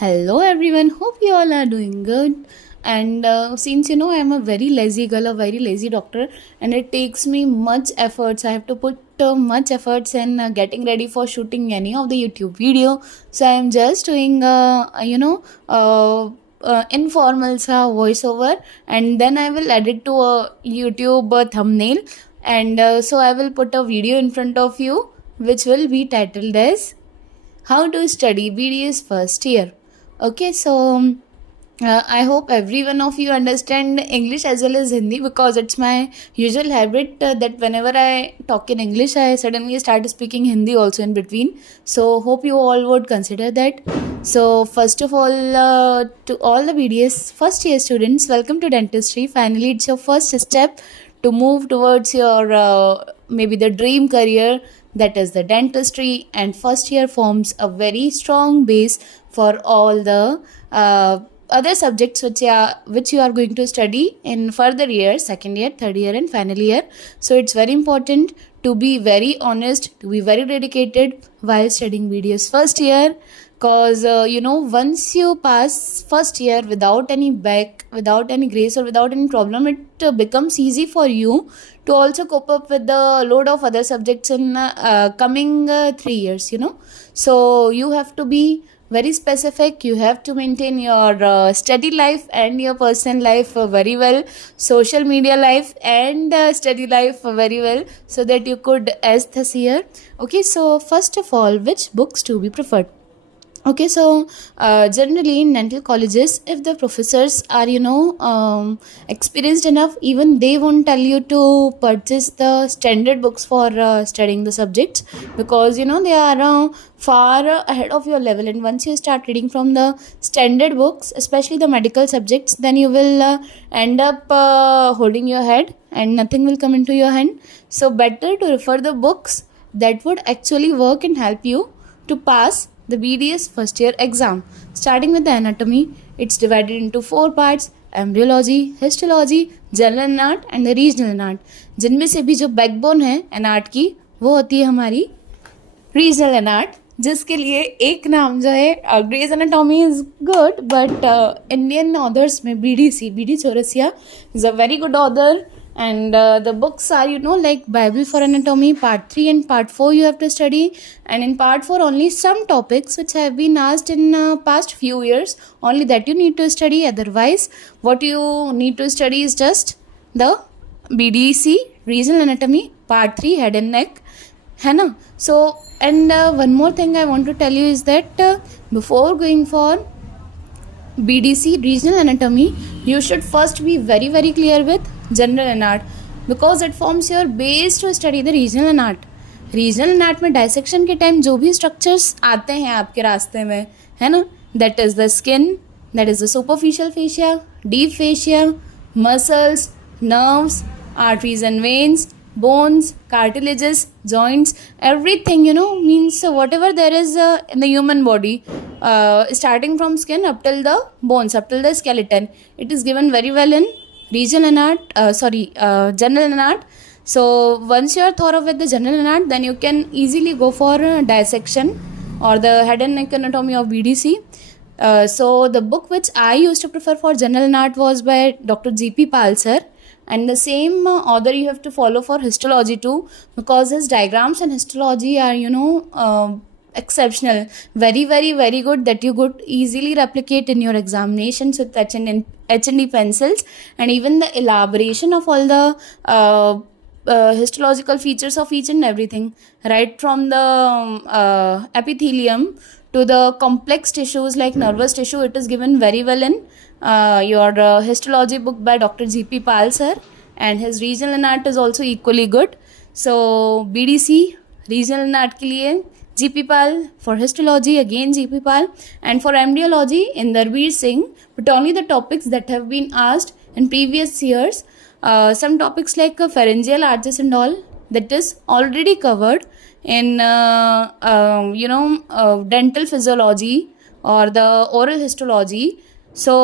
Hello everyone, hope you all are doing good. And since I'm a very lazy girl, a very lazy doctor, and it takes me much efforts. I have to put much efforts in getting ready for shooting any of the YouTube video. So I am just doing, informal voiceover, and then I will edit to a YouTube thumbnail, and so I will put a video in front of you, which will be titled as "How to Study BDS First Year." Okay, so I hope every one of you understand English as well as Hindi, because it's my usual habit that whenever I talk in English, I suddenly start speaking Hindi also in between. So hope you all would consider that. So first of all, to all the BDS first year students, welcome to dentistry. Finally, it's your first step to move towards your maybe the dream career, that is the dentistry, and first year forms a very strong base for all the other subjects which you are going to study in further years, second year, third year, and final year. So it's very important to be very honest, to be very dedicated while studying BDS first year, because once you pass first year without any back, without any grace, or without any problem, it becomes easy for you to also cope up with the load of other subjects in coming 3 years. So you have to be very specific. You have to maintain your study life and your personal life very well, social media life and study life very well, so that you could as this year. Okay, so first of all, which books to be preferred? Okay, so generally in dental colleges, if the professors are experienced enough, even they won't tell you to purchase the standard books for studying the subjects, because they are far ahead of your level. And once you start reading from the standard books, especially the medical subjects, then you will end up holding your head and nothing will come into your hand. So better to refer the books that would actually work and help you to pass the BDS first year exam. Starting with the anatomy, it's divided into 4 parts: embryology, histology, general anat and the regional anat. जिनमें से भी जो backbone है anat की, वो होती है हमारी रीजनल एनाट, जिसके लिए एक नाम जो है Gray's anatomy is good, but Indian authors में B D Chaurasia is a very good author. And the books are like Bible for Anatomy, part 3 and part 4 you have to study. And in part 4 only some topics which have been asked in past few years, only that you need to study. Otherwise what you need to study is just the BDC regional anatomy, part 3 head and neck, है ना. So and one more thing I want to tell you is that before going for BDC regional anatomy, you should first be very very clear with general anat, because it forms your base to study the regional anat. Regional anat में dissection के time जो भी structures आते हैं आपके रास्ते में, है ना, that is the skin, that is the superficial fascia, deep fascia, muscles, nerves, arteries and veins, bones, cartilages, joints, everything means whatever there is in the human body, starting from skin up till the bones, up till the skeleton, it is given very well in regional anat, general anat. So once you are thorough with the general anat, then you can easily go for dissection or the head and neck anatomy of BDC. So the book which I used to prefer for general anat was by Dr. G.P. Pal sir. And the same author you have to follow for histology too, because his diagrams and histology are exceptional, very very very good, that you could easily replicate in your examinations with H&D pencils. And even the elaboration of all the histological features of each and everything, right from the epithelium to the complex tissues like nervous tissue, it is given very well in your histology book by Dr. G.P. Pal sir. And his regional anat is also equally good. So BDC regional anat के लिए G.P. Pal, for histology again G.P. Pal, and for embryology Inderveer Singh. But only the topics that have been asked in previous years, some topics like pharyngeal arches and all, that is already covered in dental physiology or the oral histology. So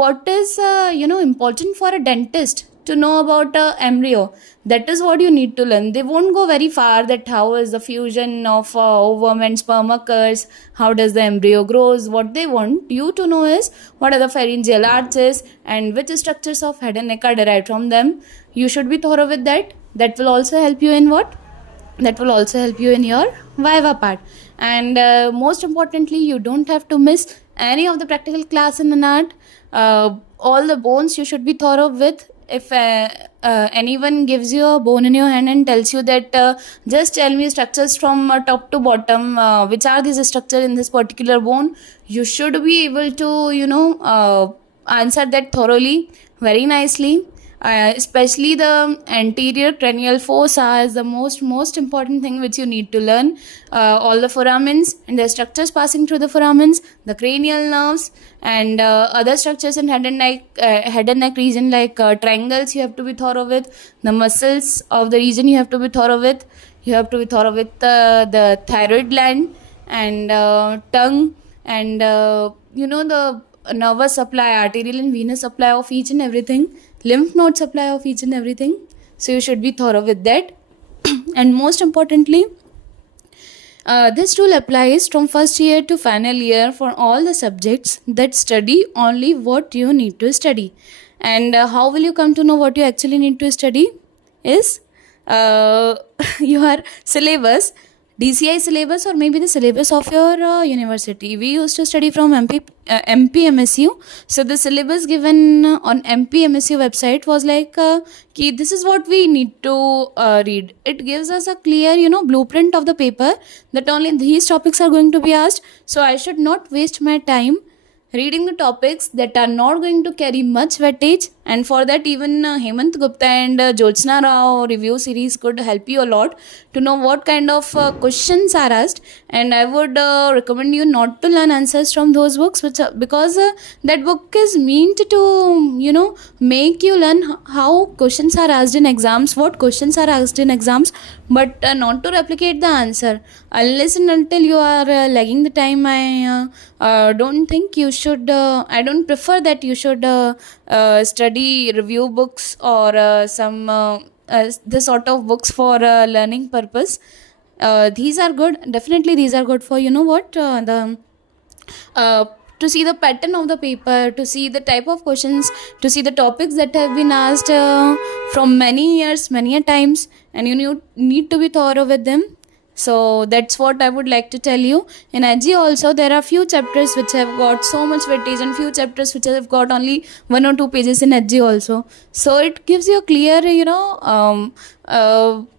what is important for a dentist to know about embryo. That is what you need to learn. They won't go very far that how is the fusion of ovum and sperm occurs, how does the embryo grows. What they want you to know is what are the pharyngeal arches and which structures of head and neck are derived from them. You should be thorough with that. That will also help you in what? That will also help you in your viva part. And most importantly, you don't have to miss any of the practical class in an art. All the bones you should be thorough with. If anyone gives you a bone in your hand and tells you that just tell me structures from top to bottom, which are these structures in this particular bone, you should be able to answer that thoroughly, very nicely. Especially the anterior cranial fossa is the most important thing which you need to learn. All the foramens and the structures passing through the foramens, the cranial nerves, and other structures in head and neck region like triangles you have to be thorough with. The muscles of the region you have to be thorough with. You have to be thorough with the thyroid gland and tongue and the nervous supply, arterial and venous supply of each and everything, lymph node supply of each and everything. So you should be thorough with that. And most importantly, this rule applies from first year to final year for all the subjects that study only what you need to study. And how will you come to know what you actually need to study is your syllabus, DCI syllabus, or maybe the syllabus of your university. We used to study from MPMSU. So the syllabus given on MPMSU website was like, this is what we need to read. It gives us a clear, blueprint of the paper that only these topics are going to be asked. So I should not waste my time reading the topics that are not going to carry much weightage. And for that, even Hemant Gupta and Jyotsna Rao review series could help you a lot to know what kind of questions are asked. And I would recommend you not to learn answers from those books, because that book is meant to make you learn how questions are asked in exams, what questions are asked in exams, but not to replicate the answer. Unless and until you are lagging the time, I don't think you should, I don't prefer that you should study review books or some this sort of books for learning purpose. These are good, definitely these are good for to see the pattern of the paper, to see the type of questions, to see the topics that have been asked from many years, many a times, and you need to be thorough with them. So that's what I would like to tell you. In HG also, there are few chapters which have got so much weightage and few chapters which have got only 1 or 2 pages in HG also. So it gives you a clear,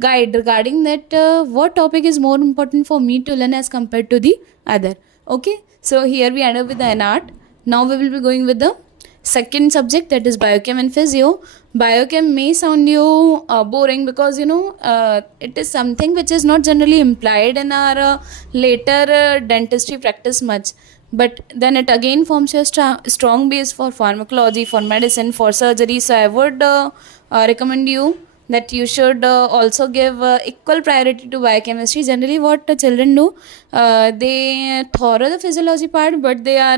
guide regarding that what topic is more important for me to learn as compared to the other. Okay, so here we end up with the NART. Now we will be going with the second subject, that is biochem and physio. Biochem may sound you boring because it is something which is not generally implied in our later dentistry practice much, but then it again forms your strong base for pharmacology, for medicine, for surgery. So I would recommend you that you should also give equal priority to biochemistry. Generally what children do, they thorough the physiology part, but they are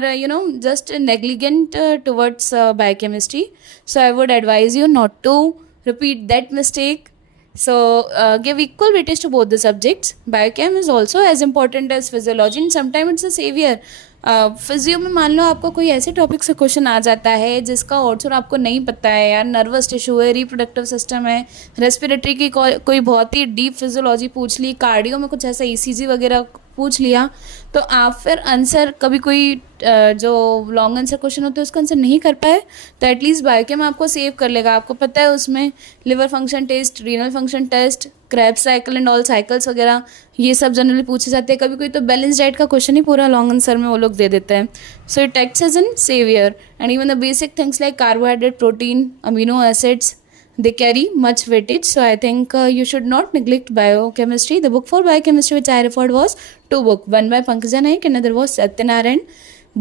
just negligent towards biochemistry. So I would advise you not to repeat that mistake. So give equal weightage to both the subjects. Biochem is also as important as physiology, and sometimes it's a savior. Physio में मान लो आपको कोई ऐसे topic से question आ जाता है जिसका answer आपको नहीं पता है, यार नर्वस टिश्यू है, रिप्रोडक्टिव सिस्टम है, रेस्पिरेटरी की कोई बहुत ही डीप फिजियोलॉजी पूछ ली, कार्डियो में कुछ ऐसा ईसीजी वगैरह पूछ लिया, तो आप फिर आंसर कभी कोई जो लॉन्ग आंसर क्वेश्चन होते हैं उसका आंसर नहीं कर पाए, तो एटलीस्ट बायोकेम आपको सेव कर लेगा. आपको पता है उसमें liver function test, renal function test, Krebs cycle and all cycles वगैरह ये सब जनरली पूछे जाते हैं. कभी कोई तो बैलेंस डाइट का क्वेश्चन ही पूरा लॉन्ग आंसर में वो लोग दे देते हैं. So it acts as an saviour. And even the basic things like carbohydrate, protein, amino acids, they carry much weightage. So I think you should not neglect biochemistry. The book for biochemistry which I referred was 2 books, one by Pankaj Naik and another was Satyanarayan.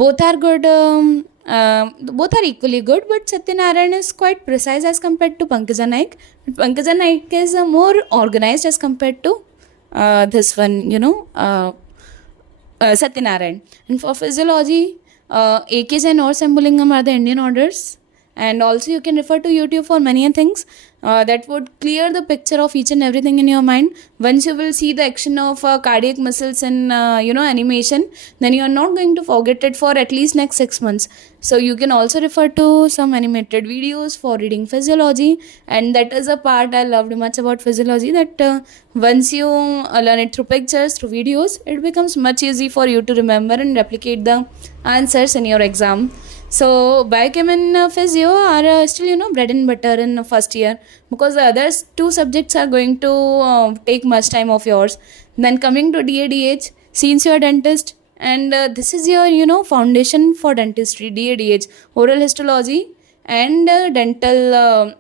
Both are good, both are equally good, but Satyanarayan is quite precise as compared to Pankaj Naik. Pankaj Naik is more organized as compared to this one, Satyanarayan. And for physiology, AKs and or Sambulingam are the Indian orders. and also you can refer to YouTube for many things that would clear the picture of each and everything in your mind. Once you will see the action of cardiac muscles in animation, then you are not going to forget it for at least next 6 months. So you can also refer to some animated videos for reading physiology, and that is a part I loved much about physiology, that once you learn it through pictures, through videos, it becomes much easy for you to remember and replicate the answers in your exam. So biochem and physio are still bread and butter in first year, because the other two subjects are going to take much time of yours. Then coming to DADH, since you are dentist, and this is your foundation for dentistry. DADH, oral histology and dental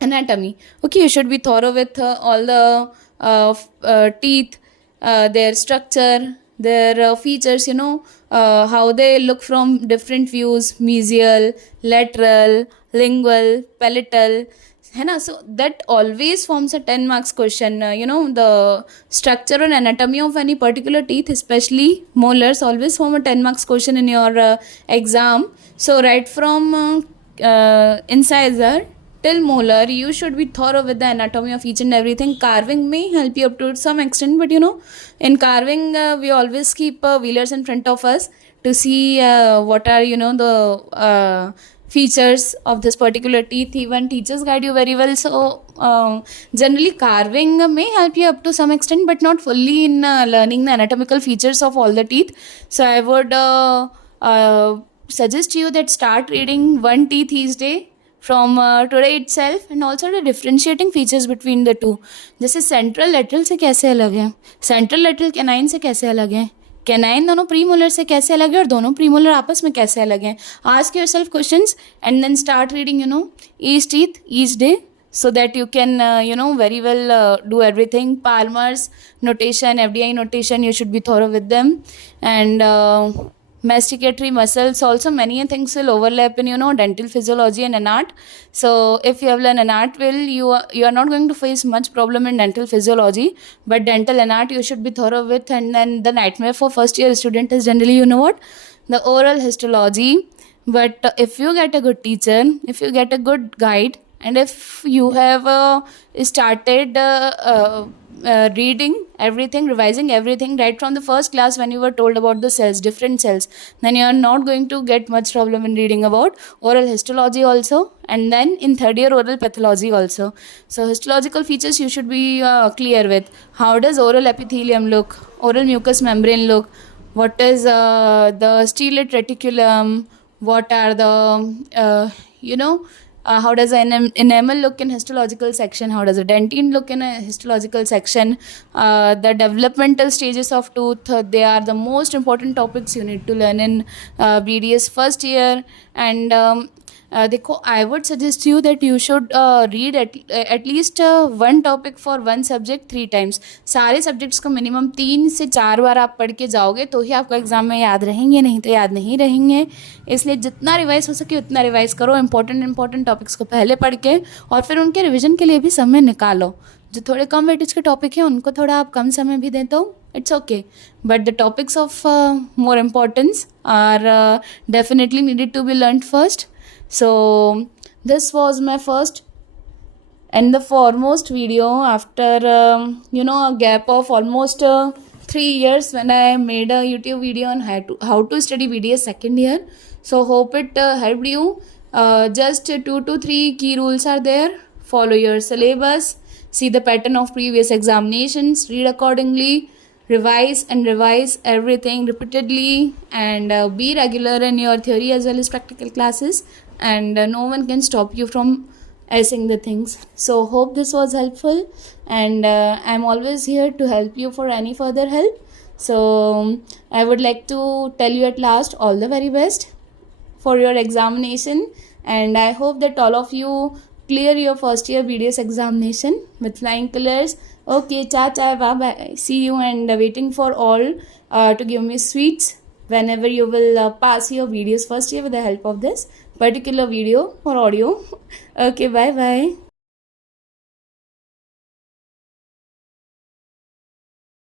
anatomy. Okay, you should be thorough with all the teeth, their structure, their features, how they look from different views, mesial, lateral, lingual, palatal, है ना. So that always forms a 10 marks question. The structure and anatomy of any particular teeth, especially molars, always form a 10 marks question in your exam. So right from incisor till molar, you should be thorough with the anatomy of each and everything. Carving may help you up to some extent, but in carving we always keep wheelers in front of us to see what are the features of this particular teeth. Even teachers guide you very well. So generally carving may help you up to some extent, but not fully in learning the anatomical features of all the teeth. So I would suggest you that start reading one teeth each day from today itself, and also the differentiating features between the two. जैसे central lateral से कैसे अलग है, central lateral canine से कैसे अलग है, canine दोनों प्रीमोलर से कैसे अलग है, और दोनों प्रीमोलर आपस में कैसे अलग हैं. Ask your self questions and then start reading each teeth each day, so that you can very well do everything. Palmer's notation, FDI notation, you should be thorough with them. And masticatory muscles also, many things will overlap in dental physiology and anat. So if you have learned anat, you are not going to face much problem in dental physiology, but dental anat you should be thorough with. And then the nightmare for first year student is generally the oral histology. But if you get a good teacher, if you get a good guide, and if you have started reading everything, revising everything right from the first class when you were told about the cells, different cells, then you are not going to get much problem in reading about oral histology also, and then in third year oral pathology also. So histological features you should be clear with. How does oral epithelium look, oral mucous membrane look, what is the stellate reticulum, what are the how does an enamel look in histological section, how does a dentine look in a histological section, the developmental stages of tooth, they are the most important topics you need to learn in BDS first year. And I would suggest you that you should read at least one topic for one subject 3 times. सारे subjects को minimum 3 से 4 बार आप पढ़ के जाओगे तो ही आपको exam में याद रहेंगे, नहीं तो याद नहीं रहेंगे. इसलिए जितना रिवाइज हो सके उतना रिवाइज करो. इंपॉर्टेंट टॉपिक्स को पहले पढ़ के और फिर उनके रिविजन के लिए भी समय निकालो. जो थोड़े कम वेटेज के टॉपिक हैं उनको थोड़ा आप कम समय भी देते हो, it's okay, but the topics of more importance are definitely needed to be learned first. So this was my first and the foremost video after a gap of almost 3 years when I made a YouTube video on how to study BDS second year. So hope it helped you. Just 2 to 3 key rules are there. Follow your syllabus, see the pattern of previous examinations, read accordingly, revise everything repeatedly, and be regular in your theory as well as practical classes, and no one can stop you from acing the things. So hope this was helpful, and I'm always here to help you for any further help. So I would like to tell you at last all the very best for your examination, and I hope that all of you clear your first year BDS examination with flying colors. Okay, bye bye, see you, and waiting for all to give me sweets whenever you will pass your BDS first year with the help of this particular video or audio. Okay, bye bye.